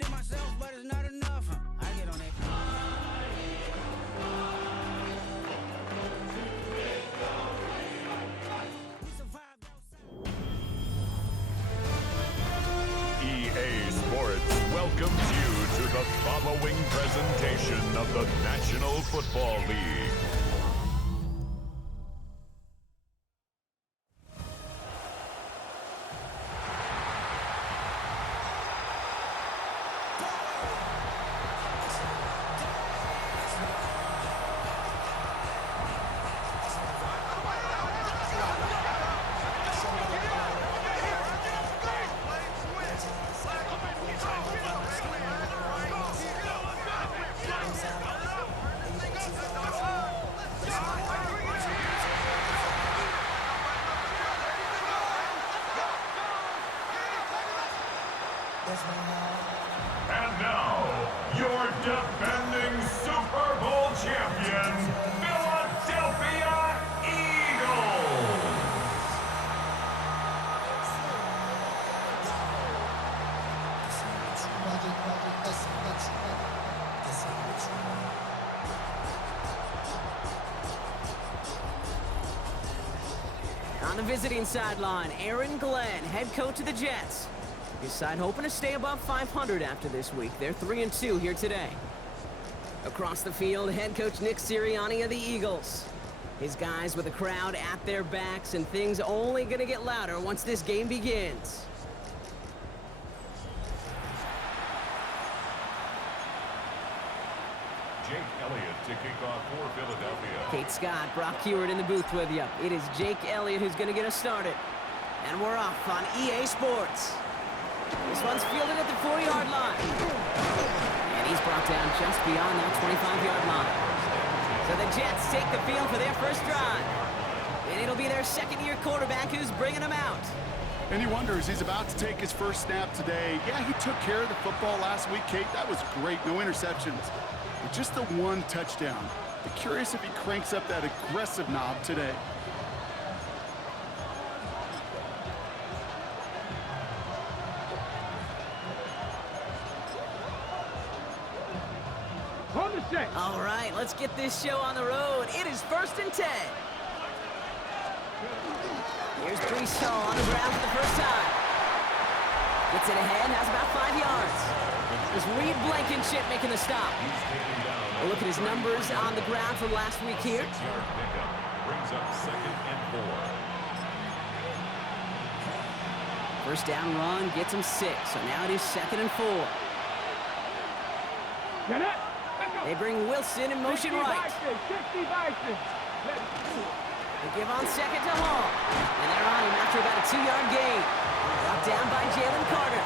it myself, but it's not enough. I get on it. EA Sports welcomes you to the following presentation of the National Football League. And now, your defending Super Bowl champion, Philadelphia Eagles. On the visiting sideline, Aaron Glenn, head coach of the Jets. His side hoping to stay above 500 after this week. They're 3-2 here today. Across the field, head coach Nick Sirianni of the Eagles. His guys with the crowd at their backs, and things only going to get louder once this game begins. Jake Elliott to kick off for Philadelphia. Kate Scott, Brock Hewitt in the booth with you. It is Jake Elliott who's going to get us started. And we're off on EA Sports. This one's fielded at the 4-yard line. And he's brought down just beyond that 25-yard line. So the Jets take the field for their first drive. And it'll be their second-year quarterback who's bringing them out. And he wonders, he's about to take his first snap today. Yeah, he took care of the football last week, Kate. That was great. No interceptions. But just the one touchdown. I'm curious if he cranks up that aggressive knob today. All right, let's get this show on the road. It is 1st and 10. Here's Brees Hall on the ground for the first time. Gets it ahead, has about 5 yards. It's Reed Blankenship making the stop. A look at his numbers on the ground from last week here. 6-yard pickup brings up 2nd and 4. First down run gets him 6, so now it is 2nd and 4. They bring Wilson in motion right. They give on 2nd to Hall. And they're on him after about a 2-yard gain. Brought down by Jalen Carter.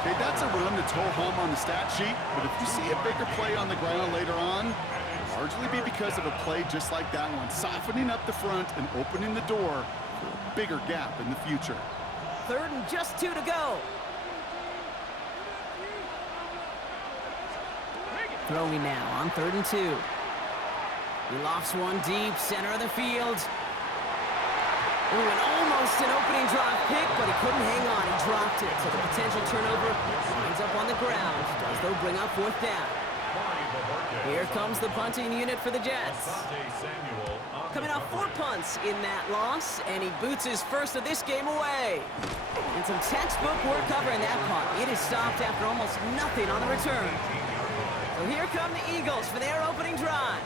Okay, that's a run to toe home on the stat sheet, but if you see a bigger play on the ground later on, it'll largely be because of a play just like that one, softening up the front and opening the door for a bigger gap in the future. 3rd and just 2 to go. Throwing now on 3rd and 2. He lofts one deep, center of the field. Ooh, and almost an opening drive pick, but he couldn't hang on. He dropped it, so the potential turnover winds up on the ground. Does though bring up 4th down. Here comes the punting unit for the Jets. Coming off 4 punts in that loss, and he boots his first of this game away. And some textbook work covering that punt. It is stopped after almost nothing on the return. So here come the Eagles for their opening drive.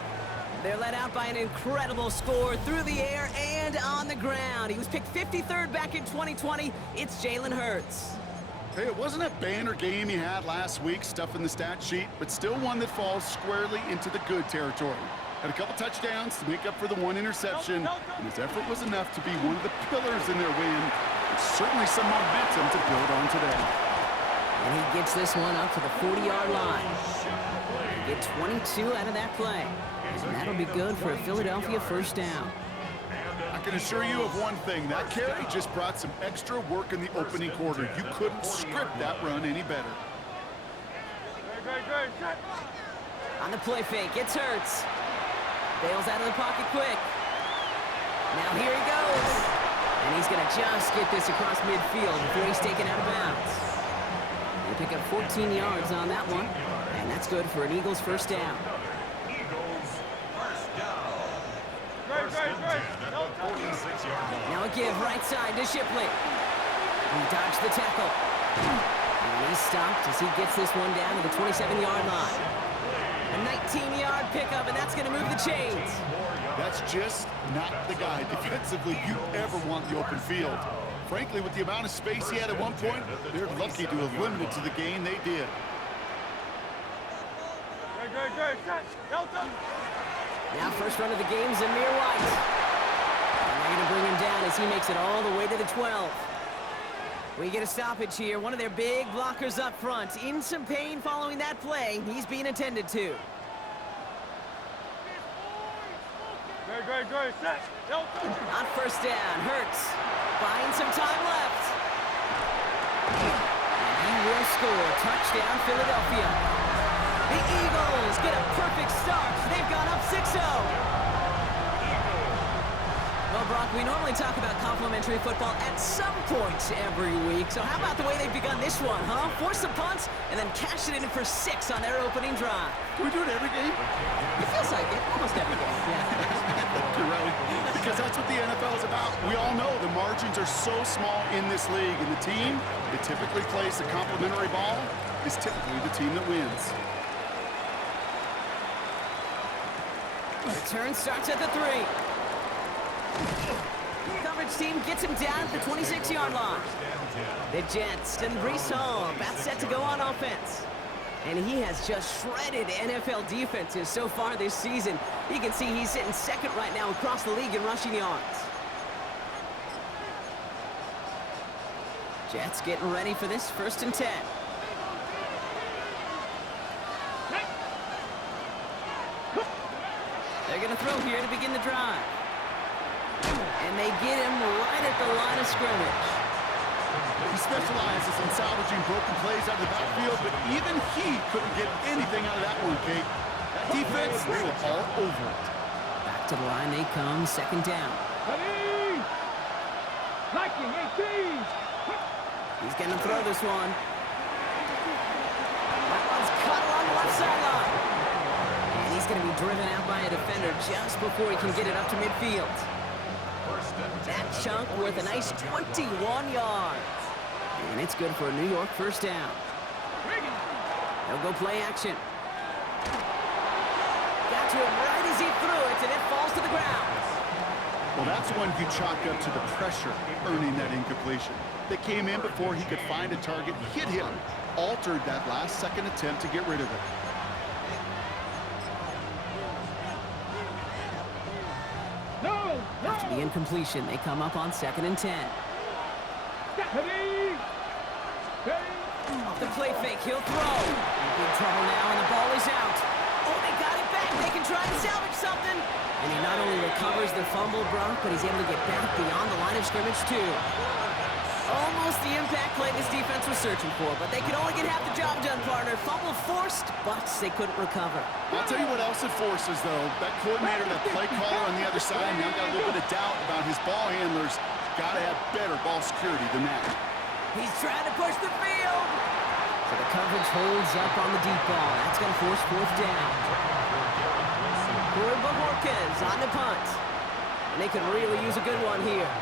They're led out by an incredible score through the air and on the ground. He was picked 53rd back in 2020. It's Jalen Hurts. Hey, it wasn't a banner game he had last week, stuff in the stat sheet, but still one that falls squarely into the good territory. Had a couple touchdowns to make up for the one interception, and his effort was enough to be one of the pillars in their win. It's certainly some momentum to build on today. And he gets this one up to the 40-yard line. Get 22 out of that play. And that'll be good for a Philadelphia first down. I can assure you of one thing. That carry just brought some extra work in the opening quarter. You couldn't script that run any better. On the play fake, it's Hurts. Bails out of the pocket quick. Now here he goes. And he's going to just get this across midfield before he's taken out of bounds. They pick up 14 yards on that one, and that's good for an Eagles first down. Eagles first down. First and 10 at the 46-yard line. Now a give right side to Shipley. He dodged the tackle. And he's stopped as he gets this one down to the 27-yard line. A 19-yard pickup, and that's going to move the chains. That's just not the guy defensively you ever want in the open field. Frankly, with the amount of space he had at one point, they're lucky to have limited to the gain they did. Now first run of the game, Zamir White. And they're going to bring him down as he makes it all the way to the 12. We get a stoppage here. One of their big blockers up front. In some pain following that play. He's being attended to. On first down, Hurts finds some time left. And he will score. Touchdown, Philadelphia. The Eagles get a perfect start. They've gone up 6-0. Well, Brock, we normally talk about complimentary football at some point every week. So how about the way they've begun this one, huh? Force some punts and then cash it in for 6 on their opening drive. Can we do it every game? It feels like it. Almost every game. Yeah. You're right. Because that's what the NFL is about. We all know the margins are so small in this league. And the team that typically plays the complimentary ball is typically the team that wins. Return starts at the 3. Coverage team gets him down at the 26-yard line. The Jets and Breece Hall about set to go on offense. And he has just shredded NFL defenses so far this season. You can see he's sitting second right now across the league in rushing yards. Jets getting ready for this first and 10. They're going to throw here to begin the drive. And they get him right at the line of scrimmage. He specializes in salvaging broken plays out of the backfield, but even he couldn't get anything out of that one, Kate. That defense, they were all over it. Back to the line they come, second down. He's going to throw this one. That one's cut along the left sideline. And he's going to be driven out by a defender just before he can get it up to midfield. That chunk worth a nice 21 yards. And it's good for a New York first down. They'll go play action. Got to him right as he threw it, and it falls to the ground. Well, that's one you chalk up to the pressure earning that incompletion. They came in before he could find a target, hit him, altered that last-second attempt to get rid of it. After the incompletion, they come up on second and 10. Off the play fake, he'll throw. Big trouble now, and the ball is out. Oh, they got it back. They can try to salvage something. And he not only recovers the fumble, Brock, but he's able to get back beyond the line of scrimmage, too. Almost the impact play this defense was searching for, but they could only get half the job done, partner. Fumble forced, but they couldn't recover. I'll tell you what else it forces, though. That coordinator, that play caller on the other side, now got a little bit of doubt about his ball handlers. Got to have better ball security than that. He's trying to push the field. So the coverage holds up on the deep ball. That's going to force fourth down. Corey Bajorquez on the punt. And they could really use a good one here.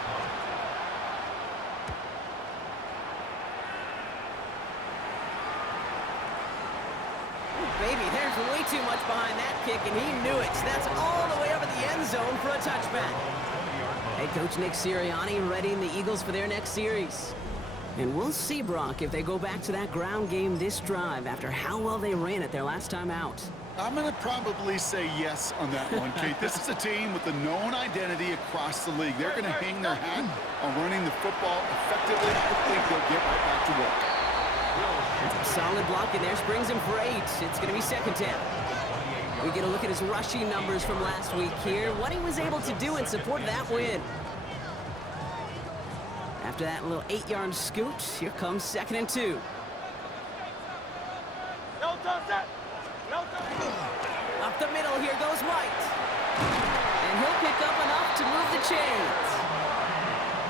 Baby, there's way too much behind that kick, and he knew it. That's all the way over the end zone for a touchback. Head coach Nick Sirianni readying the Eagles for their next series. And we'll see, Brock, if they go back to that ground game this drive after how well they ran it their last time out. I'm going to probably say yes on that one, Kate. This is a team with a known identity across the league. They're going to hang their hat on running the football effectively. I think they'll get right back to work. Solid block in there, springs him for 8. It's going to be second down. We get a look at his rushing numbers from last week here, what he was able to do in support of that win. After that little 8-yard scoot, here comes second and 2. Up the middle, here goes White. And he'll pick up enough to move the chains.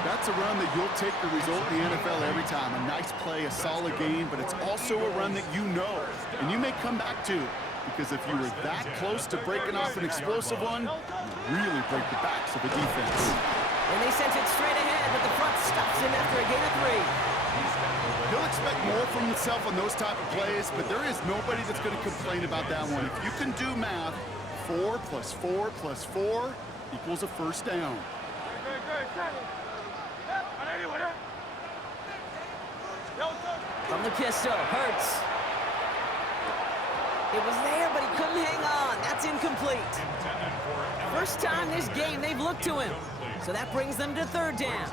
That's a run that you'll take the result in the NFL every time. A nice play, a solid game, but it's also a run that you know, and you may come back to. Because if you were that close to breaking off an explosive one, you really break the backs of the defense. And they sent it straight ahead, but the front stops him after a gain of 3. He'll expect more from himself on those type of plays, but there is nobody that's going to complain about that one. If you can do math, 4 + 4 + 4 equals a first down. From the pistol, Hurts. It was there, but he couldn't hang on. That's incomplete. First time this game they've looked to him. So that brings them to 3rd down.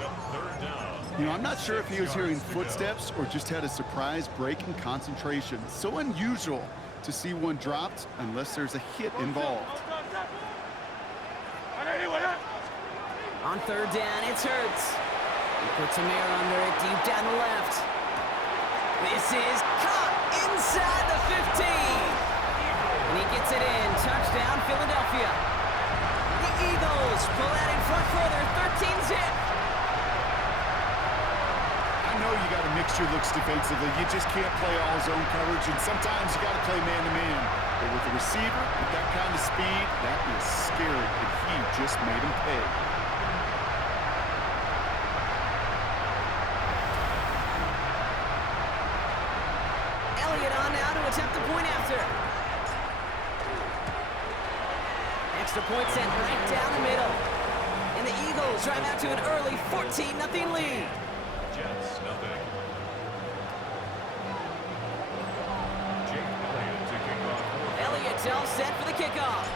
You know, I'm not sure if he was hearing footsteps or just had a surprise break in concentration. So unusual to see one dropped unless there's a hit involved. On 3rd down, it's Hurts. He puts a mirror under it deep down the left. This is caught inside the 15. And he gets it in. Touchdown, Philadelphia. The Eagles pull that in front further, 13-zip. I know you got to mix your looks defensively. You just can't play all zone coverage, and sometimes you got to play man-to-man. But with the receiver, with that kind of speed, that is scary, and he just made him pay. Elliott on now to attempt the point after. Extra point sent right down the middle. And the Eagles drive out to an early 14-0 lead. Jets, nothing. Elliott's all set for the kickoff.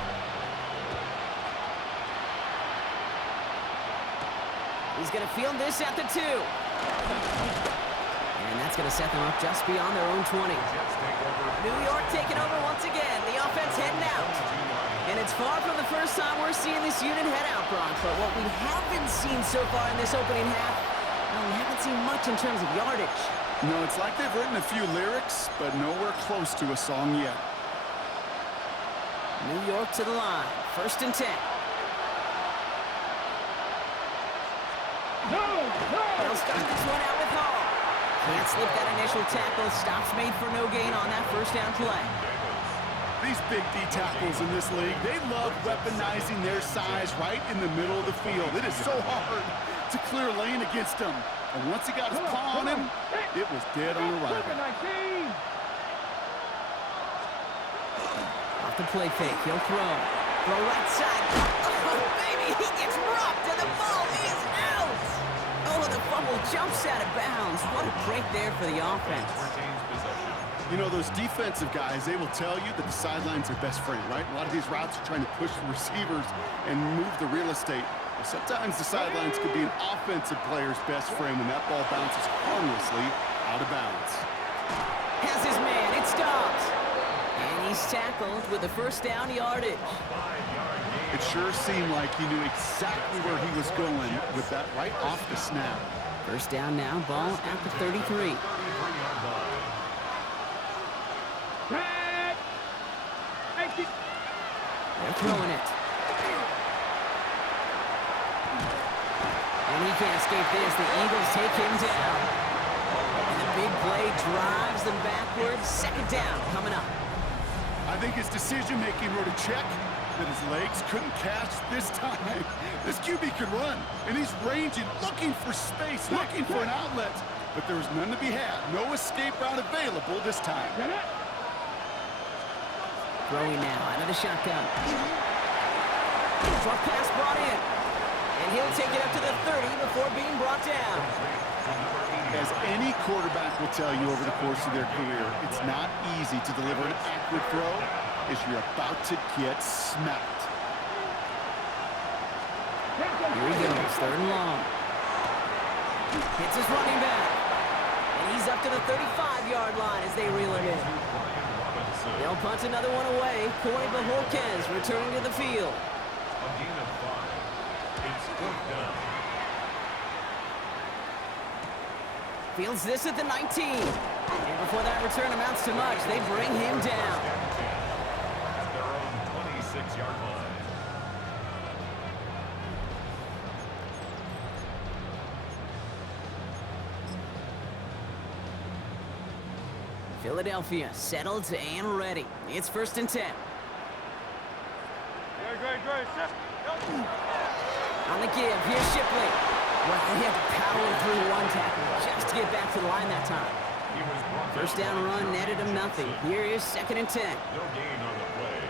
He's going to field this at the 2. And that's going to set them up just beyond their own 20. New York taking over once again. The offense heading out. And it's far from the first time we're seeing this unit head out, Bronx. But what we haven't seen so far in this opening half, well, we haven't seen much in terms of yardage. No, it's like they've written a few lyrics, but nowhere close to a song yet. New York to the line. 1st and 10. They'll start this one out with Hall. Can't slip that initial tackle. Stops made for no gain on that 1st down play. These big D tackles in this league, they love weaponizing their size right in the middle of the field. It is so hard to clear lane against him. And once he got his paw on him, it was dead on arrival. Off the play fake, he'll throw. Throw right side. Oh, baby, he gets rocked and the ball is out. Oh, the fumble jumps out of bounds. What a break there for the offense. You know, those defensive guys, they will tell you that the sidelines are best friend, right? A lot of these routes are trying to push the receivers and move the real estate. Well, sometimes the sidelines could be an offensive player's best friend when that ball bounces harmlessly out of bounds. Has his man, it stops. And he's tackled with the 1st down yardage. It sure seemed like he knew exactly where he was going with that right off the snap. 1st down now, ball at the 33. They're throwing it. And he can't escape this. The Eagles take him down. And the big play drives them backwards. 2nd down coming up. I think his decision-making wrote a check that his legs couldn't catch this time. This QB could run, and he's ranging, looking for space, looking for an outlet. But there was none to be had. No escape route available this time. Throwing now out of the shotgun. Short pass brought in. And he'll take it up to the 30 before being brought down. As any quarterback will tell you over the course of their career, it's not easy to deliver an accurate throw as you're about to get smacked. Here he goes, 3rd and long. Hits his running back. And he's up to the 35-yard line as they reel it in. They'll punt another one away. Corey Bajorquez returning to the field. A gain of 5. It's 4th down. Fields this at the 19. And before that return amounts to much, they bring him down. At their own 26-yard line. 2 Philadelphia settled and ready. It's 1st and 10. On the give, here's Shipley. Well, he had to power through one tackle just to get back to the line that time. First down run netted him nothing. Here is 2nd and 10. No gain on the play.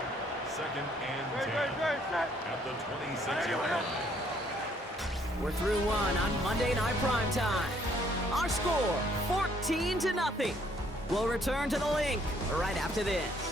2nd and 10 at the 26-yard line. We're through one on Monday Night Primetime. Our score, 14-0. We'll return to the Linc right after this.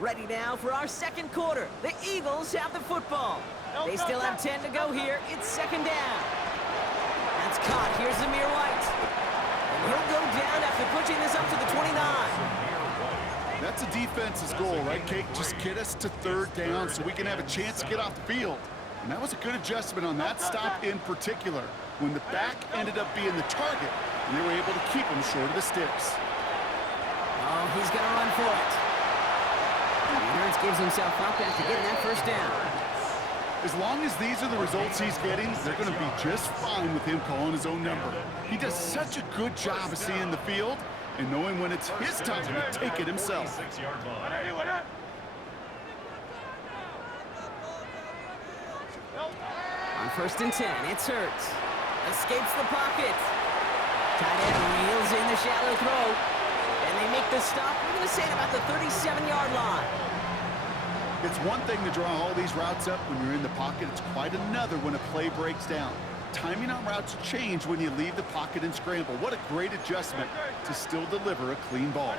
Ready now for our 2nd quarter. The Eagles have the football. They still have 10 to go here. It's 2nd down. That's caught. Here's Zamir White. And he'll go down after pushing this up to the 29. That's a defense's goal, right, Kate? Just get us to 3rd down so we can have a chance to get off the field. And that was a good adjustment on that stop in particular, when the back ended up being the target, and they were able to keep him short of the sticks. Oh, he's going to run for it. Hurts gives himself up after getting that 1st down. As long as these are the results he's getting, they're going to be just fine with him calling his own number. He does such a good job of seeing the field and knowing when it's his time to take it himself. On 1st and 10, it's Hurts. Escapes the pocket. Tight end reels in the shallow throw. And they make the stop. We're going to say it about the 37-yard line. It's one thing to draw all these routes up when you're in the pocket. It's quite another when a play breaks down. Timing on routes change when you leave the pocket and scramble. What a great adjustment to still deliver a clean ball.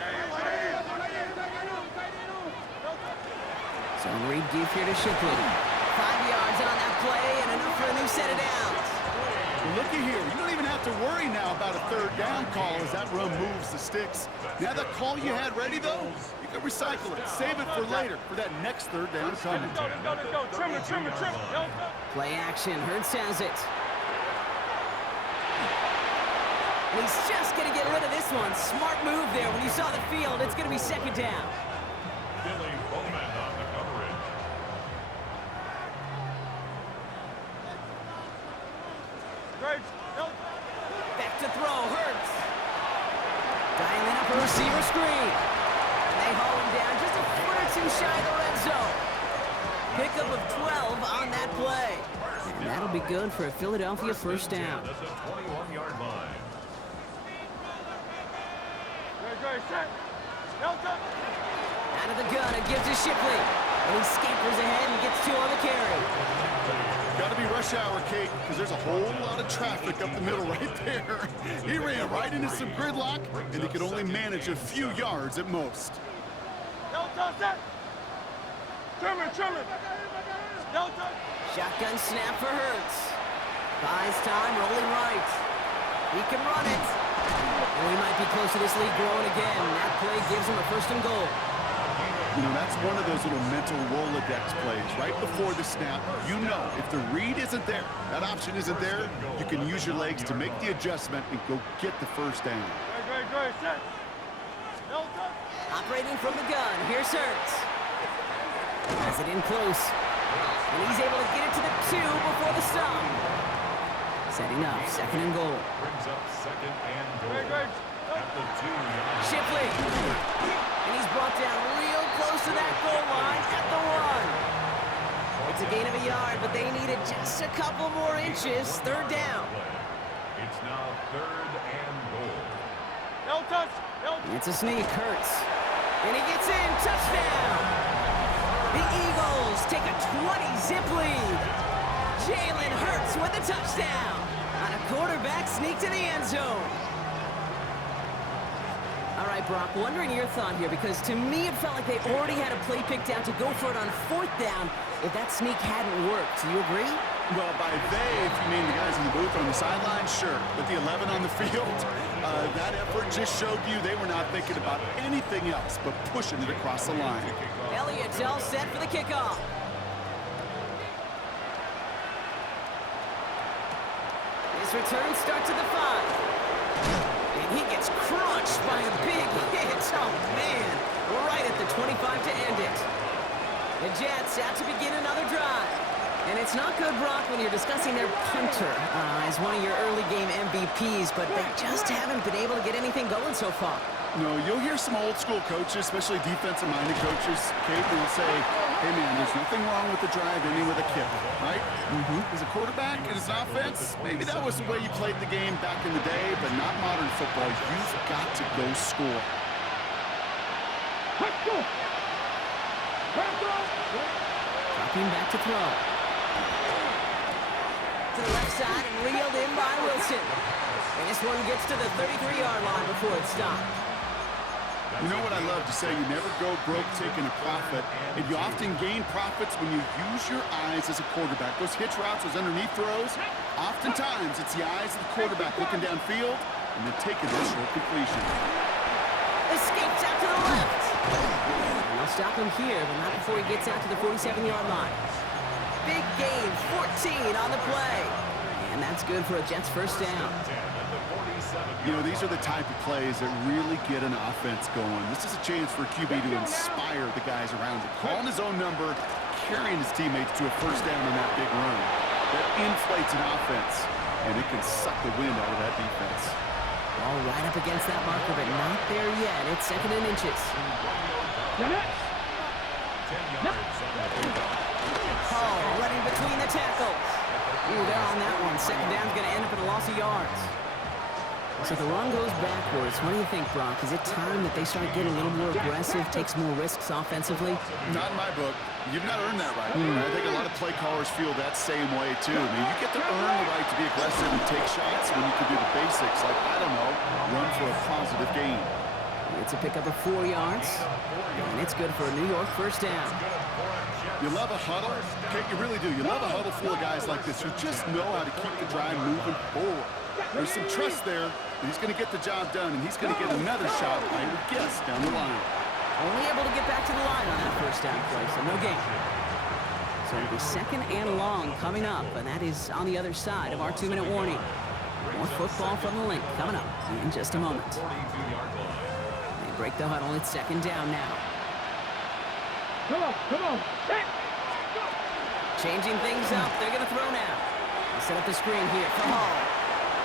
So read give here to Shipley. 5 yards on that play and enough for a new set of downs. Looky here, you don't even have to worry now about a 3rd down call as that run moves the sticks. Now that call you had ready, though, you can recycle it. Save it for later for that next 3rd down coming. Play action, Hurts has it. And he's just going to get rid of this one. Smart move there. When you saw the field, it's going to be 2nd down. Billy Bowman on the coverage. Back to throw, Hurts. Dialing up a receiver screen. And they haul him down just a foot or 2 shy of the red zone. Pickup of 12 on that play. And that'll be good for a Philadelphia 1st down. That's a 21-yard line. Out of the gun, it gives to Shipley. And he scampers ahead and gets 2 on the carry. Got to be rush hour, Kate, because there's a whole lot of traffic up the middle right there. He ran right into some gridlock, and he could only manage a few yards at most. Shotgun snap for Hurts. Buys time, rolling right. He can run it. And we might be close to this lead growing again. That play gives him a 1st and goal. You know, that's one of those little mental Rolodex plays. Right before the snap, you know if the read isn't there, that option isn't there, you can use your legs to make the adjustment and go get the 1st down. Operating from the gun, here's Hurts. Has it in close. And he's able to get it to the 2 before the stop. Setting up, 2nd and goal. Brings up 2nd and goal at the 2-yard. Shipley. And he's brought down real close to that goal line at the 1. It's a gain of a yard, but they needed just a couple more inches. 3rd down. It's now 3rd and goal. It's a sneak, Hurts. And he gets in, touchdown! The Eagles take a 20-zip lead. Jalen Hurts with a touchdown on a quarterback sneak to the end zone. All right, Brock, wondering your thought here, because to me it felt like they already had a play picked out to go for it on 4th down if that sneak hadn't worked. Do you agree? Well, by they, if you mean the guys in the booth on the sideline, sure. But the 11 on the field, that effort just showed you they were not thinking about anything else but pushing it across the line. Elliott's all set for the kickoff. His return starts at the 5. And he gets crunched by a big hit. Oh, man. Right at the 25 to end it. The Jets out to begin another drive. And it's not good, Brock, when you're discussing their punter as one of your early game MVPs, but they just haven't been able to get anything going so far. No, you'll hear some old school coaches, especially defensive-minded coaches, Kate, will say, hey, man, there's nothing wrong with the drive ending with a kick, right? As a quarterback in his offense, maybe that was the way you played the game back in the day, but not modern football. You've got to go score. Dropping back to throw. To the left side and reeled in by Wilson. And this one gets to the 33-yard line before it stopped. You know what I love to say? You never go broke taking a profit, and you often gain profits when you use your eyes as a quarterback. Those hitch routes, those underneath throws, oftentimes it's the eyes of the quarterback looking downfield and then taking that short completion. Escapes out to the left. And they'll stop him here, but not before he gets out to the 47-yard line. Big gain, 14 on the play. And that's good for a Jets first down. You know, these are the type of plays that really get an offense going. This is a chance for QB to inspire the guys around him. Calling his own number, carrying his teammates to a first down on that big run. That inflates an offense, and it can suck the wind out of that defense. All right up against that marker, but not there yet. It's 2nd and inches. Hall running between the tackles. Ooh, they're on that one. 2nd down's going to end up in a loss of yards. So the run goes backwards. What do you think, Brock? Is it time that they start getting a little more aggressive, take some more risks offensively? Not in my book. You've not earned that right. I think a lot of play callers feel that same way, too. I mean, you get to earn the right to be aggressive and take shots when you can do the basics, like, I don't know, run for a positive gain. It's a pickup of 4 yards, and it's good for a New York first down. You love a huddle. Kate, you really do. You love a huddle full of guys like this who just know how to keep the drive moving forward. There's some trust there that he's going to get the job done, and he's going to get another shot, I would guess, down the line. Only able to get back to the line on that first down play, so no gain. So it'll be 2nd and long coming up, and that is on the other side of our 2-minute warning. More football from the Linc coming up in just a moment. They break the huddle. It's 2nd down now. Come on. Changing things up. They're going to throw now. They set up the screen here for Hall.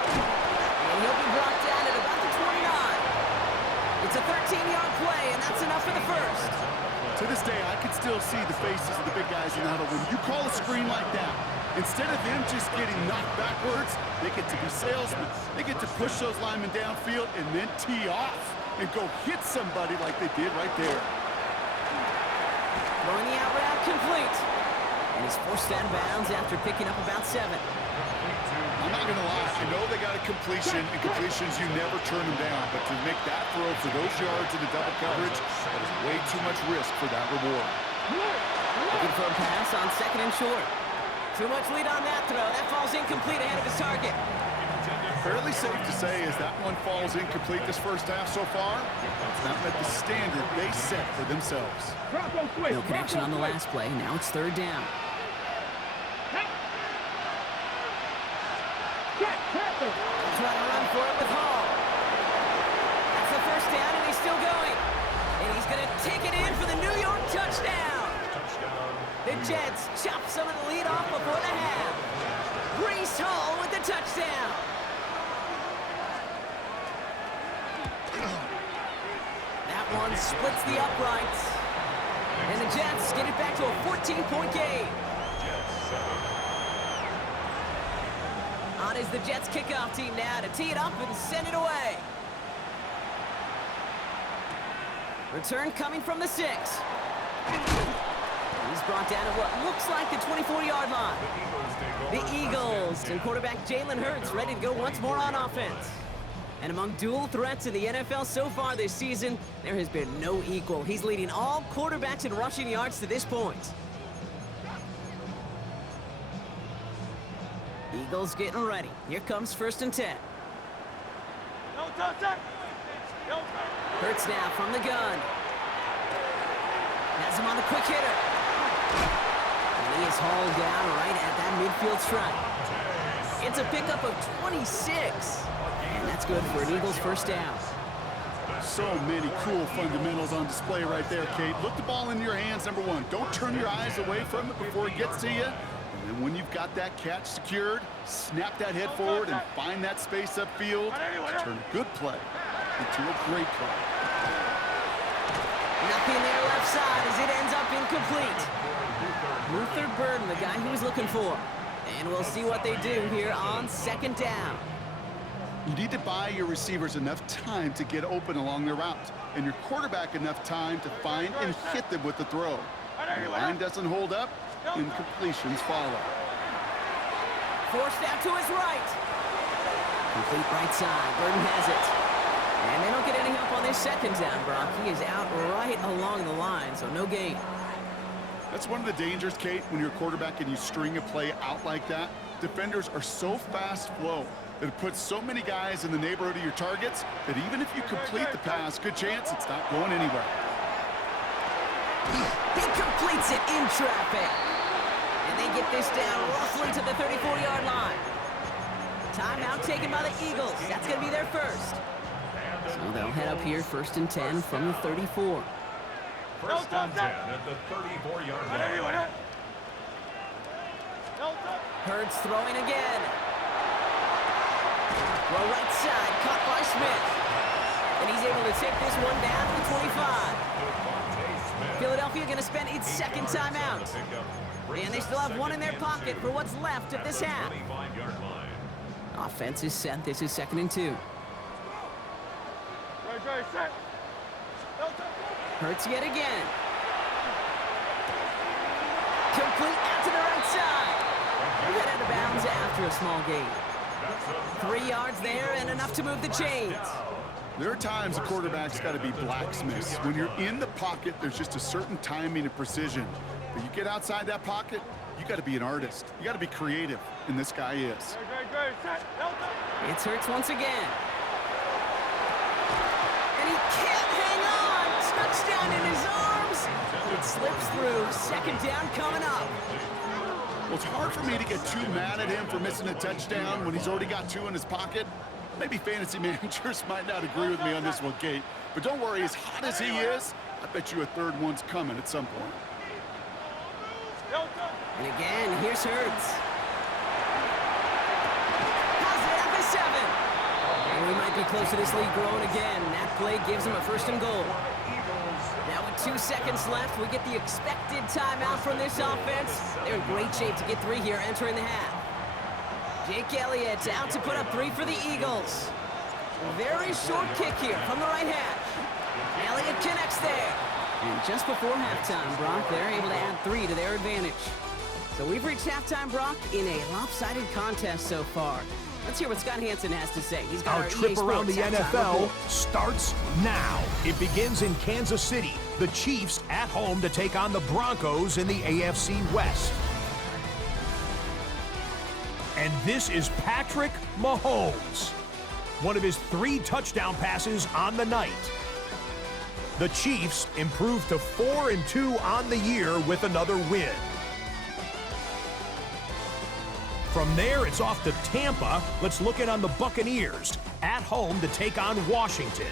And he'll be brought down at about the 29. It's a 13-yard play, and that's enough for the first. To this day, I can still see the faces of the big guys in the huddle. When you call a screen like that, instead of them just getting knocked backwards, they get to be salesmen. They get to push those linemen downfield and then tee off and go hit somebody like they did right there. Throwing the out route complete. And he's forced out of bounds after picking up about 7. I'm not going to lie. I know they got a completion, and completions, you never turn them down. But to make that throw for those yards in the double coverage, that is way too much risk for that reward. Looking for a pass on 2nd and short. Too much lead on that throw. That falls incomplete ahead of his target. Fairly safe to say as that one falls incomplete this first half so far, it's not met the standard they set for themselves. No connection on the last play. Now it's 3rd down. Trying to run for it with Hall. That's the first down, and he's still going. And he's going to take it in for the New York touchdown. The Jets chop some of the lead off before the half. Breece Hall with the touchdown. That one splits the uprights. And the Jets get it back to a 14-point game. On is the Jets kickoff team now to tee it up and send it away. Return coming from the 6. He's brought down at what looks like the 24-yard line. The Eagles and quarterback Jalen Hurts ready to go once more on offense. And among dual threats in the NFL so far this season, there has been no equal. He's leading all quarterbacks in rushing yards to this point. Eagles getting ready. Here comes 1st and 10. Hurts now from the gun. Has him on the quick hitter. And he is hauled down right at that midfield stripe. It's a pickup of 26. And that's good for an Eagles 1st down. So many cool fundamentals on display right there, Kate. Look the ball in your hands, number one. Don't turn your eyes away from it before it gets to you. And then when you've got that catch secured, snap that head forward and find that space upfield to turn a good play into a great play. Nothing there left side as it ends up incomplete. Luther Burden, the guy he was looking for. And we'll see what they do here on 2nd down. You need to buy your receivers enough time to get open along their route, and your quarterback enough time to find and hit them with the throw. When the line doesn't hold up, incompletions follow. Forced out to his right. Complete right side. Burden has it. And they don't get any help on this 2nd down, Brock. He is out right along the line, so no gain. That's one of the dangers, Kate, when you're a quarterback and you string a play out like that. Defenders are so fast flow that it puts so many guys in the neighborhood of your targets that even if you complete the pass, good chance it's not going anywhere. He completes it in traffic. And they get this down roughly to the 34-yard line. Timeout taken by the Eagles. That's going to be their 1st. So they'll head up here 1st and 10 from the 34. 1st and 10 at the 34-yard line. Hurts throwing again. Throw right side, caught by Smith. And he's able to take this one down to the 25. Philadelphia going to spend its 2nd timeout. And they still have one in their pocket for what's left of this half. Offense is set. This is 2nd and 2. Hurts yet again. Complete out to the right side. Head out of bounds after a small gain. 3 yards there and enough to move the chains. There are times a quarterback's got to be blacksmiths. When you're in the pocket, there's just a certain timing and precision. But you get outside that pocket, you got to be an artist. You got to be creative, and this guy is. It's Hurts once again. And he can't hang on. Touchdown in his arms. It slips through. 2nd down coming up. Well, it's hard for me to get too mad at him for missing a touchdown when he's already got 2 in his pocket. Maybe fantasy managers might not agree with me on this one, Kate. But don't worry, as hot as he is, I bet you a 3rd one's coming at some point. And again, here's Hurts. Has it at the 7. And we might be close to this lead growing again. That play gives him a 1st and goal. Now with 2 seconds left, we get the expected timeout from this offense. They're in great shape to get 3 here entering the half. Jake Elliott out to put up 3 for the Eagles. Very short kick here from the right hash. Elliott connects there. And just before halftime, Brock, they're able to add 3 to their advantage. So we've reached halftime, Brock, in a lopsided contest so far. Let's hear what Scott Hansen has to say. He's got our trip around the NFL starts now. It begins in Kansas City. The Chiefs at home to take on the Broncos in the AFC West. And this is Patrick Mahomes. One of his 3 touchdown passes on the night. The Chiefs improved to 4-2 on the year with another win. From there, it's off to Tampa. Let's look in on the Buccaneers at home to take on Washington.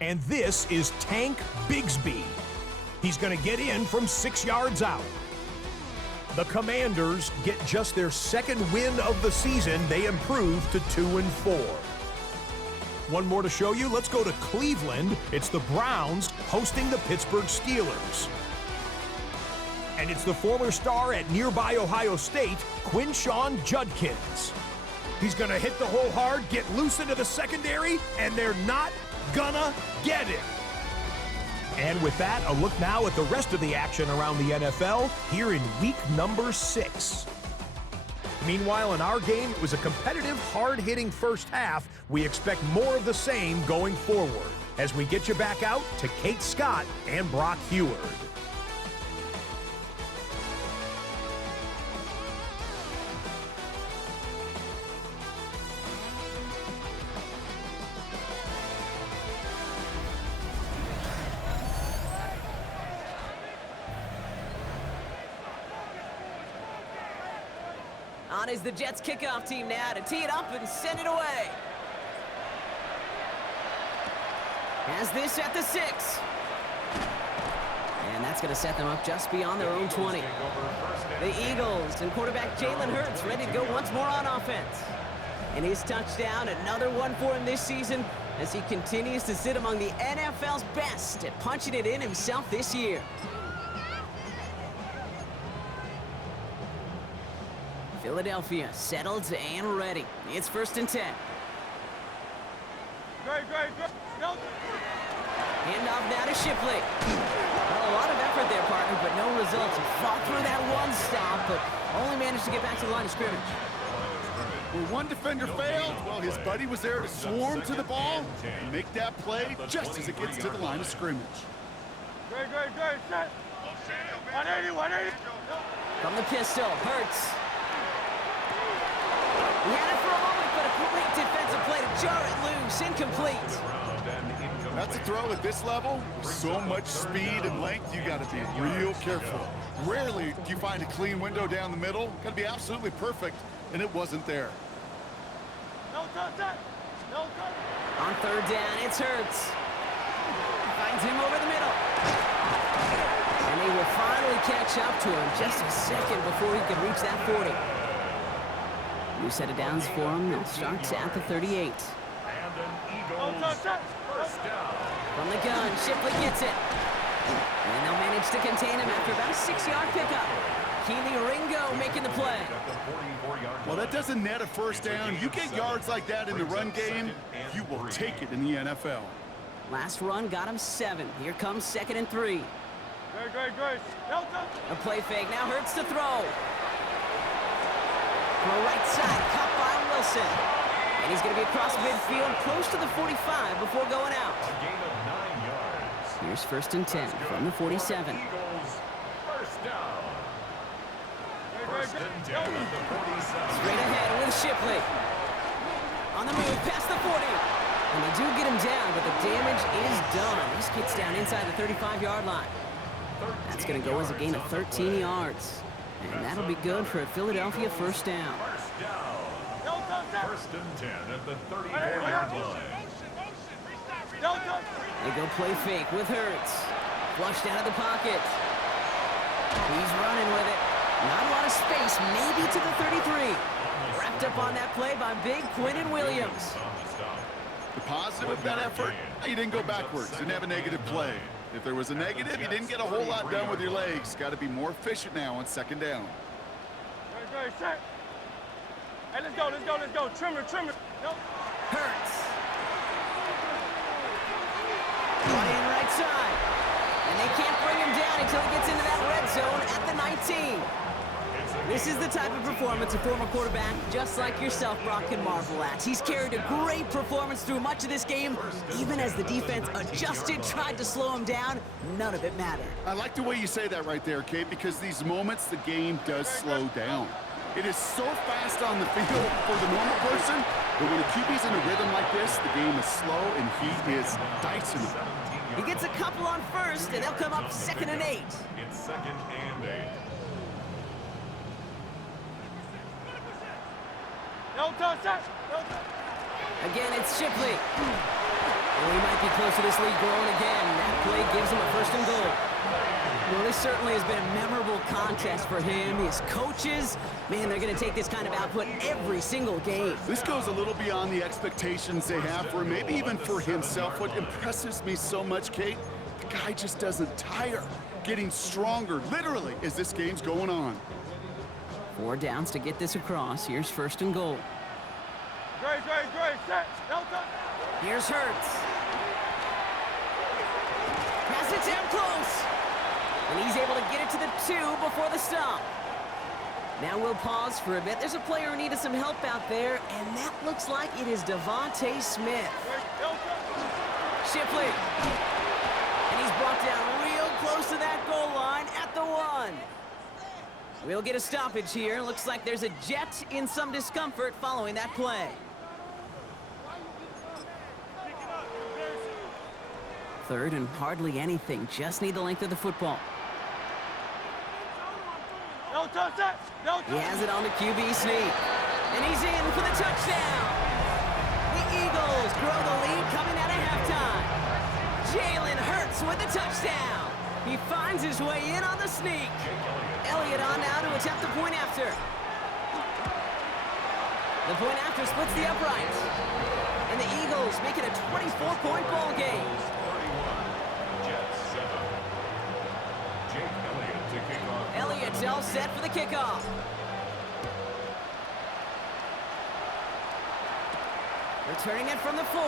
And this is Tank Bigsby. He's going to get in from 6 yards out. The Commanders get just their 2nd win of the season. They improve to 2-4. One more to show you. Let's go to Cleveland. It's the Browns hosting the Pittsburgh Steelers. And it's the former star at nearby Ohio State, Quinshawn Judkins. He's going to hit the hole hard, get loose into the secondary, and they're not gonna get it. And with that, a look now at the rest of the action around the NFL here in week number 6. Meanwhile, in our game, it was a competitive, hard-hitting first half. We expect more of the same going forward as we get you back out to Kate Scott and Brock Heward. On is the Jets kickoff team now to tee it up and send it away. Has this at the 6. And that's going to set them up just beyond their own 20. The Eagles and quarterback Jalen Hurts ready to go once more on offense. And his touchdown, another one for him this season as he continues to sit among the NFL's best at punching it in himself this year. Philadelphia settled and ready. It's 1st and 10. Great. Handoff now to Shipley. Well, a lot of effort there, partner, but no results. He fought through that one stop, but only managed to get back to the line of scrimmage. Well, one defender failed. Well, his buddy was there to swarm to the ball and make that play just as it gets to the line of scrimmage. Great. Set. 180. From the pistol, Hurts. He had it for a moment, but a great defensive play to jar it loose. Incomplete. That's a throw at this level. So much speed and length, you got to be real careful. Rarely do you find a clean window down the middle. Got to be absolutely perfect, and it wasn't there. No touch. On 3rd down, it's Hurts. Finds him over the middle. And he will finally catch up to him just a second before he can reach that 40. New set of downs for him. They'll start at the 38. From the gun, Shipley gets it. And they'll manage to contain him after about a 6-yard pickup. Keely Ringo making the play. Well, that doesn't net a first down. You get yards like that in the run game, you will take it in the NFL. Last run got him 7. Here comes 2nd and 3. Great. A play fake. Now Hurts to throw. Throw right side, cut by Wilson. And he's going to be across midfield, close to the 45 before going out. Here's 1st and 10 from the 47. Straight ahead with Shipley. On the move, past the 40. And they do get him down, but the damage is done. This gets down inside the 35-yard line. That's going to go as a gain of 13 yards. And that'll be good for a Philadelphia 1st down. 1st and 10 at the 34-yard line. They go play fake with Hurts. Flushed out of the pocket. He's running with it. Not a lot of space, maybe to the 33. Wrapped up on that play by big Quinnen Williams. The positive of that effort, you didn't go backwards, didn't have a negative play. If there was a negative, you didn't get a whole lot done with your legs. Got to be more efficient now on 2nd down. Great. Set. Hey, let's go. Trimmer. No. Hurts. Playing right side. And they can't bring him down until he gets into that red zone at the 19. This is the type of performance a former quarterback, just like yourself, Brock, can marvel at. He's carried a great performance through much of this game. Even as the defense adjusted, tried to slow him down, none of it mattered. I like the way you say that right there, Kate, because these moments the game does slow down. It is so fast on the field for the normal person, but when a QB's in a rhythm like this, the game is slow and he is dicing it. He gets a couple on 1st, and they'll come up 2nd and 8. It's 2nd and 8. No touch. Again, it's Shipley. Well, he might be close to this lead growing again. That play gives him a 1st and goal. Well, this certainly has been a memorable contest for him. His coaches, man, they're going to take this kind of output every single game. This goes a little beyond the expectations they have for him, maybe even for himself. What impresses me so much, Kate, the guy just doesn't tire. Getting stronger, literally, as this game's going on. 4 downs to get this across. Here's 1st and goal. Great. Set. No touch. Here's Hurts. Pass it down close. And he's able to get it to the 2 before the stop. Now we'll pause for a bit. There's a player who needed some help out there, and that looks like it is DeVonta Smith. Shipley. And he's brought down real close to that goal line at the 1. We'll get a stoppage here. Looks like there's a Jet in some discomfort following that play. 3rd and hardly anything. Just need the length of the football. Elton, set. He has it on the QB sneak. And he's in for the touchdown. The Eagles grow the lead coming out of halftime. Jalen Hurts with the touchdown. He finds his way in on the sneak. Elliott on now to attempt the point after. The point after splits the uprights. And the Eagles make it a 24-point ball game. Elliott's all set for the kickoff. Returning it from the 4.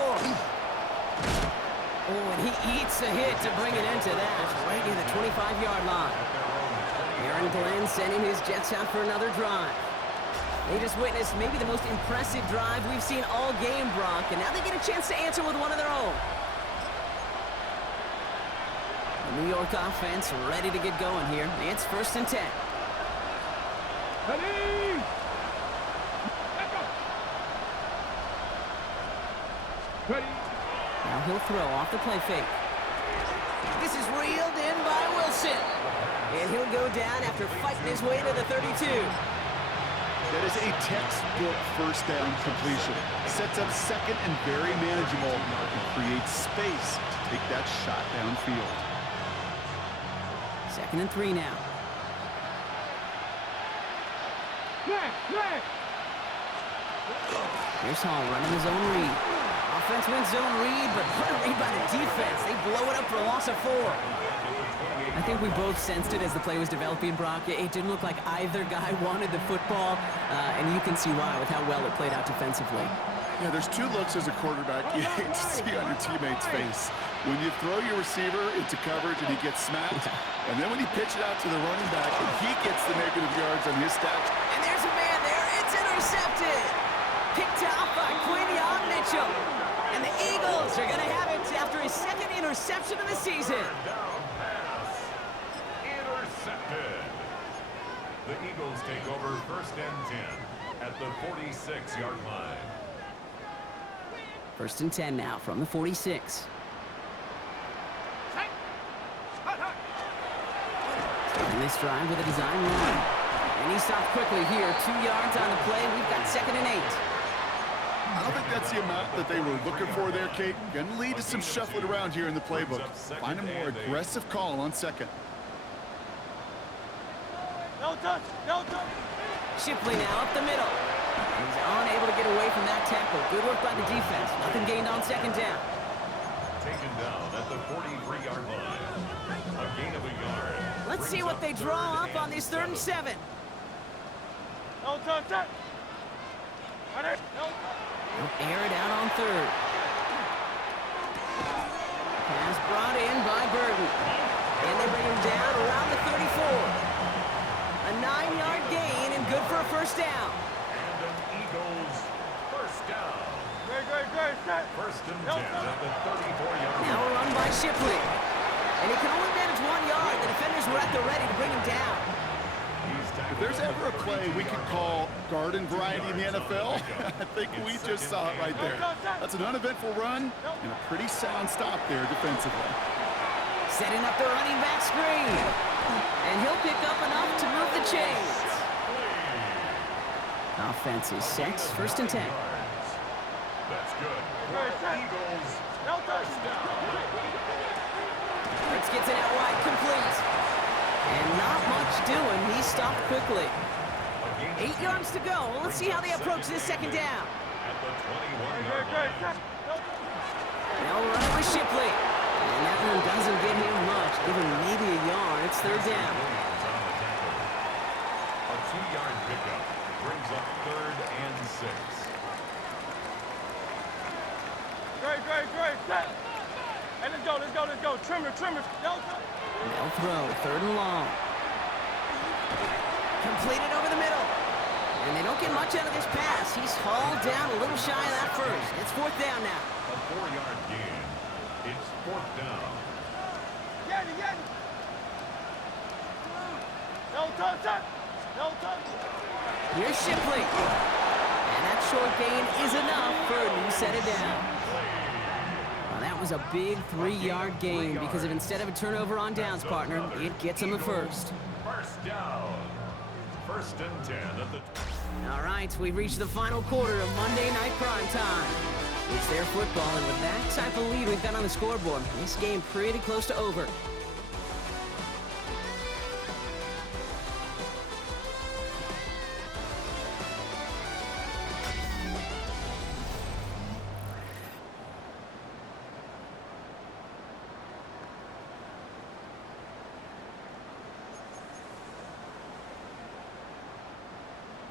Oh, and he eats a hit to bring it into that. Right near the 25-yard line. Aaron Glenn sending his Jets out for another drive. They just witnessed maybe the most impressive drive we've seen all game, Brock, and now they get a chance to answer with one of their own. The New York offense ready to get going here. It's 1st and 10. Ready. Let's go. Ready. Now he'll throw off the play fake. This is reeled in by Wilson. And he'll go down after fighting his way to the 32. That is a textbook first down completion. Sets up second and very manageable and creates space to take that shot downfield. 2nd and 3 now. Here's Hall running his own read. Offense wins zone read, but what a read by the defense. They blow it up for a loss of 4. I think we both sensed it as the play was developing, Brock. It didn't look like either guy wanted the football, and you can see why with how well it played out defensively. Yeah, there's 2 looks as a quarterback you hate to see on your teammate's face. When you throw your receiver into coverage and he gets smacked, and then when you pitch it out to the running back and he gets the negative yards on his stats. And there's a man there. It's intercepted. Picked off by Quinion Mitchell. And the Eagles are going to have it after his 2nd interception of the season. Intercepted. The Eagles take over 1st and 10 at the 46-yard line. 1st and 10 now from the 46. Starting this drive with a design run. And he stopped quickly here. 2 yards on the play. We've got 2nd and 8. I don't think that's the amount that they were looking for there, Kate. Going to lead to some shuffling around here in the playbook. Find a more aggressive call on 2nd. No touch. No touch. Shipley now up the middle. He's unable to get away from that tackle. Good work by the defense. Nothing gained on 2nd down. Taken down at the 43-yard line. A gain of a yard. Let's see what they draw up on this 3rd and 7. No touch. Set. Ready. No. They'll air it out on 3rd. Pass brought in by Burton. And they bring him down around the 34. A 9-yard gain and good for a 1st down. And an Eagles 1st down. Great, set. 1st and 10 at the 34-yard line. Now a run by Shipley. And he can only manage 1 yard. The defenders were at the ready to bring him down. If there's ever a play we could call garden variety in the NFL, I think we just saw it right there. That's an uneventful run and a pretty sound stop there defensively. Setting up the running back screen. And he'll pick up enough to move the chains. Offense is set. 1st and 10. That's good. Eagles No touch. 1st down. Hurts gets it out wide, complete. And not much doing. He stopped quickly. 8 yards to go. Let's see how they approach this 2nd down. At the 21-yard Great, line. set. No touch. Now running with Shipley. And that one doesn't get him much. Give him maybe a yard. It's 3rd down. A 2-yard pickup brings up 3rd and 6. Great, set. Hey, let's go. Trimmer. No touch. They'll throw. 3rd and long. Completed over the middle. And they don't get much out of this pass. He's hauled down a little shy of that 1st. It's 4th down now. A 4-yard gain. It's 4th down. Yeti. No touch. Set. No touch. Here's Shipley. And that short gain is enough for a new set of down. Well, that was a big 3-yard gain because if instead of a turnover on downs, partner, it gets him the 1st. 1st down. First and 10 at the... All right, we've reached the final quarter of Monday Night Prime Time. It's their football, and with that type of lead we've got on the scoreboard, this game pretty close to over.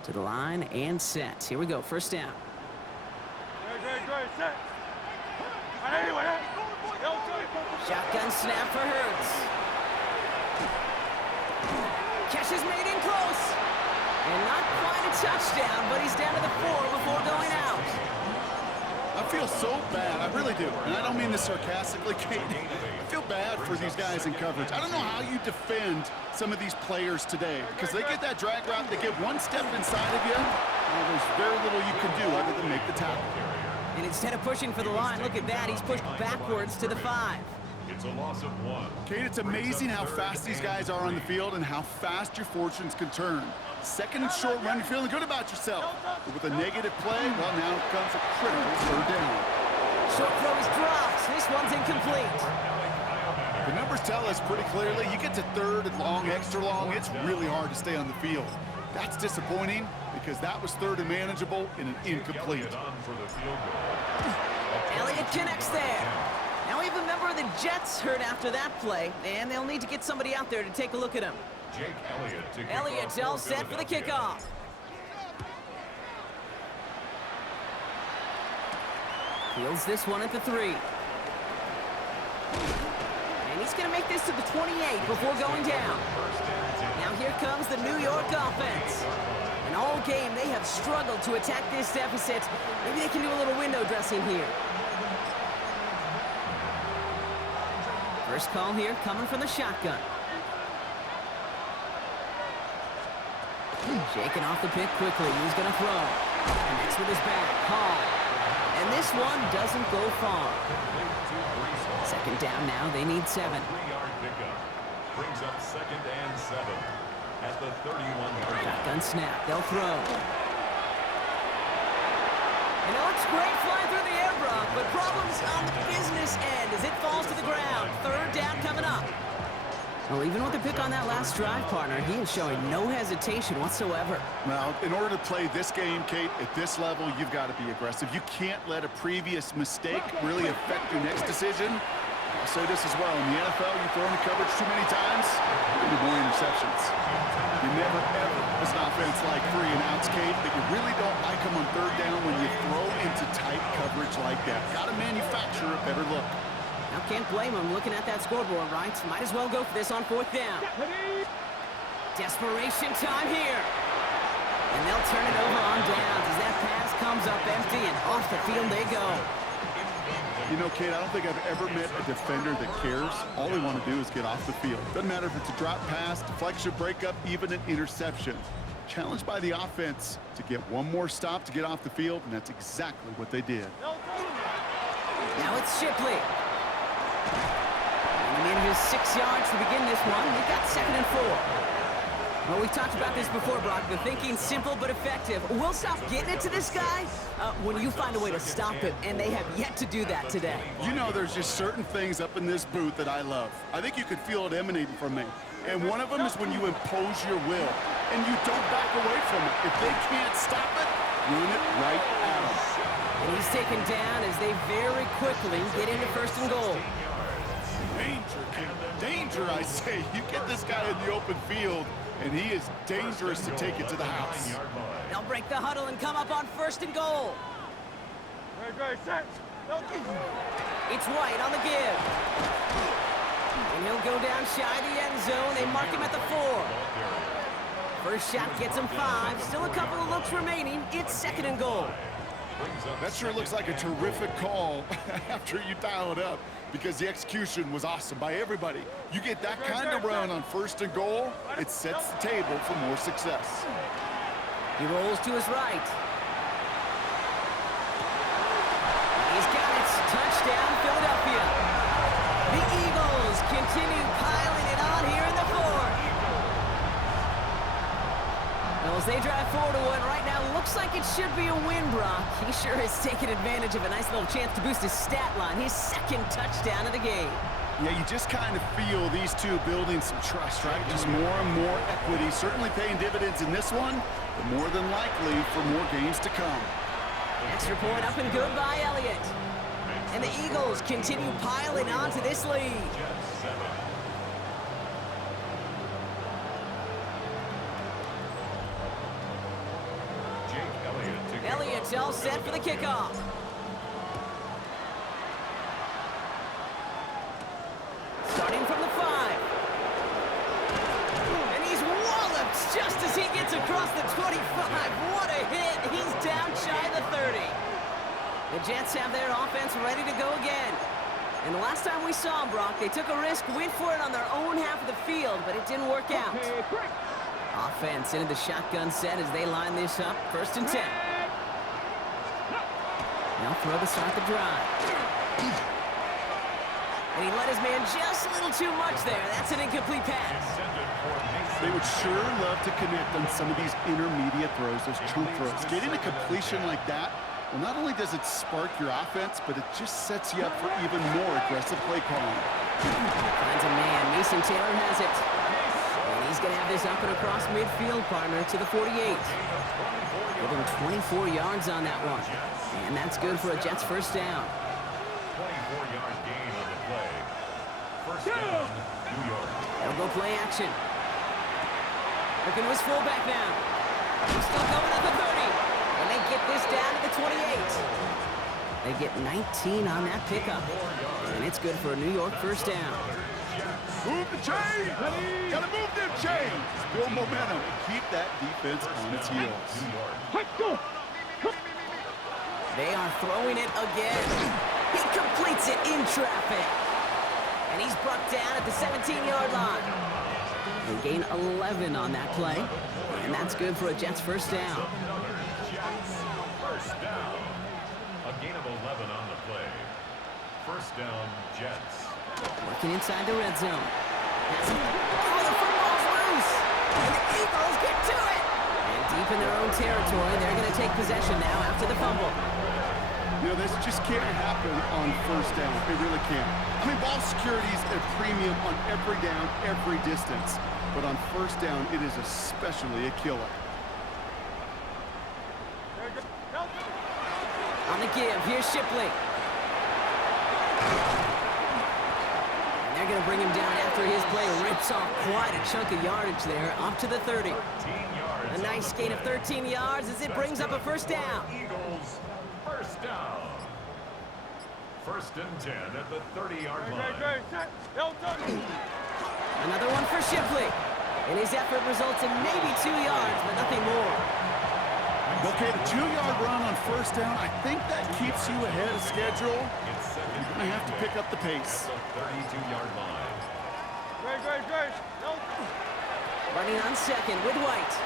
To the line and set. Here we go, first down. Great, set. Shotgun snap for Hurts. Catch is made in close. And not quite a touchdown, but he's down to the 4 before going out. I feel so bad, I really do. And I don't mean this sarcastically, Kate. I feel bad for these guys in coverage. I don't know how you defend some of these players today, because they get that drag route, they get one step inside of you, and there's very little you can do other than make the tackle. And instead of pushing for the line, look at that, he's pushed backwards to the 5. It's a loss of 1. Kate, it's amazing how fast these guys are on the field and how fast your fortunes can turn. Second and short run, you're feeling good about yourself. But with a negative play, well, now comes a critical third down. Short throw is dropped. This one's incomplete. The numbers tell us pretty clearly, you get to third and long, extra long, it's really hard to stay on the field. That's disappointing because that was third and manageable in an incomplete. Elliott connects there. Now we have a member of the Jets hurt after that play, and they'll need to get somebody out there to take a look at him. Jake Elliott to kick Elliott's off all for set for the Philadelphia. kickoff. Fields this one at the 3. And he's going to make this to the 28 before going down. Now here comes the New York offense. And all game, they have struggled to attack this deficit. Maybe they can do a little window dressing here. First call here coming from the shotgun. Shaking off the pick quickly. He's going to throw. Connects with his back. Hall. And this one doesn't go far. Second down now. They need 7. 3-yard pickup. Brings up second and 7 at the 31-yard line. Shotgun snap. They'll throw. And it looks great flying through the air, Brock, but problems on the business end as it falls to the ground. Third down coming up. Well, even with the pick on that last drive, partner, he is showing no hesitation whatsoever. Well, in order to play this game, Kate, at this level, you've got to be aggressive. You can't let a previous mistake really affect your next decision. I'll say this as well. In the NFL, you throw into coverage too many times, you get more interceptions. You never, ever, as an offense, like 3 and outs, Kate, but you really don't like them on third down when you throw into tight coverage like that. Got to manufacture a better look. Now, can't blame him looking at that scoreboard, right? Might as well go for this on 4th down. Desperation time here. And they'll turn it over on downs as that pass comes up empty, and off the field they go. You know, Kate, I don't think I've ever met a defender that cares. All they want to do is get off the field. Doesn't matter if it's a drop pass, deflection, breakup, even an interception. Challenged by the offense to get one more stop to get off the field, and that's exactly what they did. Now it's Shipley. And he manages 6 yards to begin this one. They've got 2nd and 4. Well, we talked about this before, Brock. The thinking's simple but effective. We'll stop getting it to this guy when you find a way to stop him, and they have yet to do that today. You know, there's just certain things up in this booth that I love. I think you could feel it emanating from me. And one of them is when you impose your will, and you don't back away from it. If they can't stop it, run it right at them. And he's taken down as they very quickly get into 1st and goal. Danger, King. Danger, I say. You get this guy in the open field, and he is dangerous to take it to the house. They'll break the huddle and come up on 1st and goal. Great, set. It's White on the give. And he'll go down shy of the end zone. They mark him at the 4. First shot gets him 5. Still a couple of looks remaining. It's 2nd and goal. That sure looks like a terrific call after you dial it up, because the execution was awesome by everybody. You get that kind of run on 1st and goal, it sets the table for more success. He rolls to his right. He's got it. Touchdown, Philadelphia. The Eagles continue piling it on here in the 4th. they drive forward to one right now. Looks like it should be a win, Brock. He sure has taken advantage of a nice little chance to boost his stat line. His second touchdown of the game. Yeah, you just kind of feel these two building some trust, right? Just more and more equity. Certainly paying dividends in this one, but more than likely for more games to come. Extra point up and good by Elliott. And the Eagles continue piling on to this lead. Elliott's all set for the kickoff. Starting from the 5. And he's walloped just as he gets across the 25. What a hit. He's down shy of the 30. The Jets have their offense ready to go again. And the last time we saw them, Brock, they took a risk, went for it on their own half of the field, but it didn't work out. Offense into the shotgun set as they line this up. 1st and 10. Now throw to start the drive. And he let his man just a little too much there. That's an incomplete pass. They would sure love to connect on some of these intermediate throws, those chunk throws. Getting a completion like that, well, not only does it spark your offense, but it just sets you up for even more aggressive play calling. Finds a man. Mason Taylor has it. And he's going to have this up and across midfield, partner, to the 48. Give him 24 yards on that one. And that's good for a Jets first down. 24-yard gain on the play. First down, New York. They'll go play action. Looking to his fullback now. He's still going at the 30. And they get this down to the 28. They get 19 on that pickup. And it's good for a New York first down. Move the chains! Gotta move them chains! Build momentum and keep that defense on its heels. They are throwing it again. He completes it in traffic. And he's brought down at the 17-yard line. They gain 11 on that play. And that's good for a Jets first down. First down. A gain of 11 on the play. First down, Jets. Working inside the red zone. Oh, the football's loose. And the Eagles get to it. And deep in their own territory, they're going to take possession now after the fumble. You know, this just can't happen on first down. It really can't. I mean, ball security is a premium on every down, every distance. But on first down, it is especially a killer. On the give, here's Shipley. And they're going to bring him down after his play rips off quite a chunk of yardage there, up to the 30. A nice gain of 13 yards as it brings up a first down. Eagles, first down. First and 10 at the 30-yard line. Another one for Shipley. And his effort results in maybe 2 yards, but nothing more. Okay, the 2-yard run on first down, I think that keeps you ahead of schedule. You're going to have to pick up the pace. 32-yard line. Running on second with White.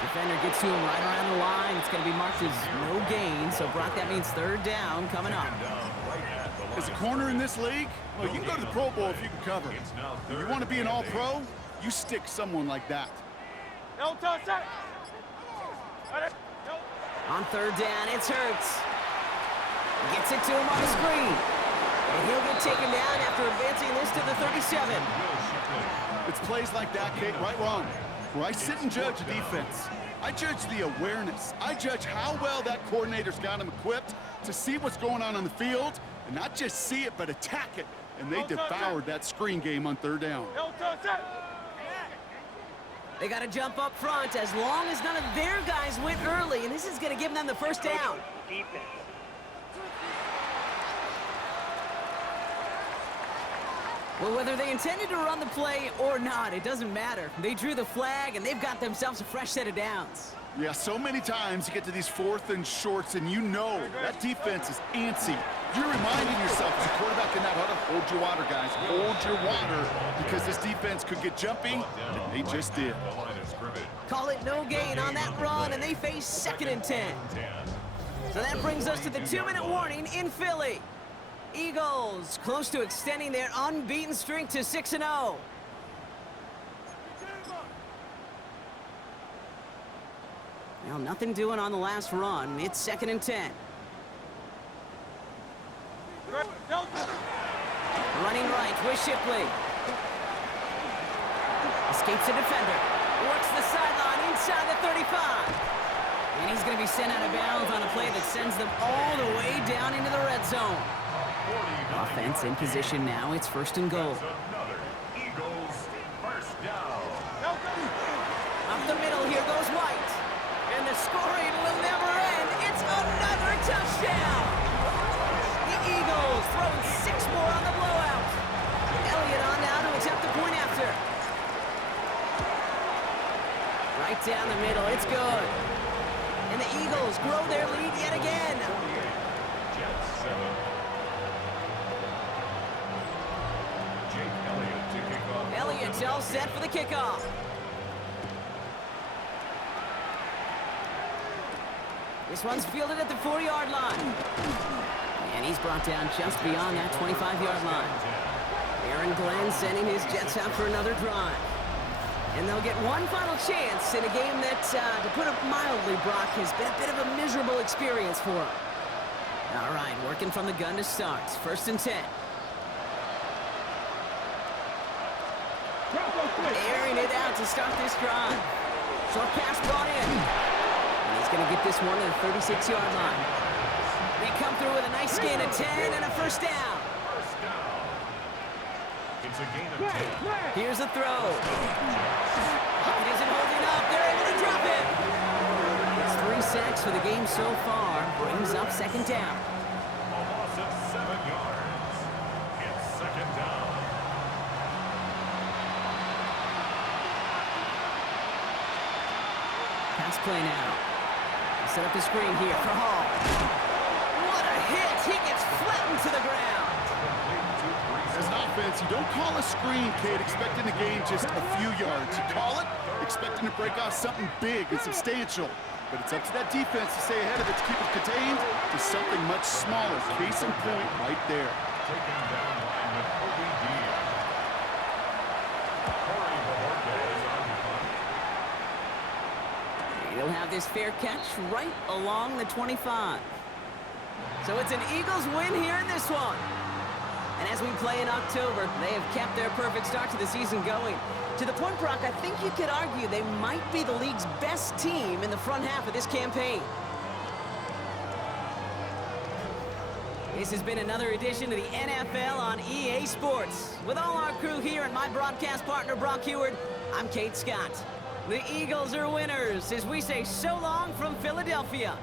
Defender gets to him right around the line. It's going to be marked as no gain. So, Brock, that means third down coming up. As a corner in this league, well, you can go to the Pro Bowl if you can cover. If you want to be an all-pro, you stick someone like that. On third down, it's Hurts. Gets it to him on the screen. And he'll get taken down after advancing this to the 37. It's plays like that, Kate, right, wrong. Where I sit and judge a defense. I judge the awareness. I judge how well that coordinator's got him equipped to see what's going on the field, and not just see it, but attack it. And they devoured that screen game on third down. They got to jump up front as long as none of their guys went early, and this is going to give them the first down. Well, whether they intended to run the play or not, it doesn't matter. They drew the flag, and they've got themselves a fresh set of downs. Yeah, so many times you get to these 4th and shorts, and you know that defense is antsy. You're reminding yourself as a quarterback in that huddle, hold your water, guys. Hold your water, because this defense could get jumpy, and they just did. Call it no gain on that run, and they face 2nd and 10. So that brings us to the 2-minute warning in Philly. Eagles close to extending their unbeaten streak to 6-0. Well, nothing doing on the last run. It's 2nd and 10. Running right with Shipley. Escapes a defender. Works the sideline inside the 35. And he's going to be sent out of bounds on a play that sends them all the way down into the red zone. Offense in position now. It's 1st and goal. Another Eagles first down. Up the middle, here goes White. And the scoring will never end. It's another touchdown. The Eagles throwing 6 more on the blowout. Elliott on now to attempt the point after. Right down the middle, it's good. And the Eagles grow their lead yet again. Jets 7. Jake Elliott to kick off. Elliott's all set for the kickoff. This one's fielded at the 4-yard line. And he's brought down just beyond that 25-yard line. Aaron Glenn sending his Jets out for another drive. And they'll get one final chance in a game that, to put it mildly, Brock, has been a bit of a miserable experience for him. All right, working from the gun to start. 1st and 10. Airing it out to start this drive. Short pass brought in. And he's going to get this one to the 36-yard line. They come through with a nice gain of 10 and a 1st down. First down. It's a gain of 10. Here's a throw. It isn't holding up. They're able to drop it. It's 3 sacks for the game so far. Brings up 2nd down. A loss of 7 yards. It's 2nd down. Pass play now. Set up the screen here for Hall. What a hit. He gets flattened to the ground. As an offense, you don't call a screen, Kate, expecting to gain just a few yards. You call it expecting to break off something big and substantial. But it's up to that defense to stay ahead of it, to keep it contained to something much smaller. Case in point right there. Taking down line with Kobe Diaz. Corey Bojorquez on the punt. He'll have this fair catch right along the 25. So it's an Eagles win here in this one. And as we play in October, they have kept their perfect start to the season going. To the point, Brock, I think you could argue they might be the league's best team in the front half of this campaign. This has been another edition of the NFL on EA Sports. With all our crew here and my broadcast partner, Brock Heward, I'm Kate Scott. The Eagles are winners as we say so long from Philadelphia.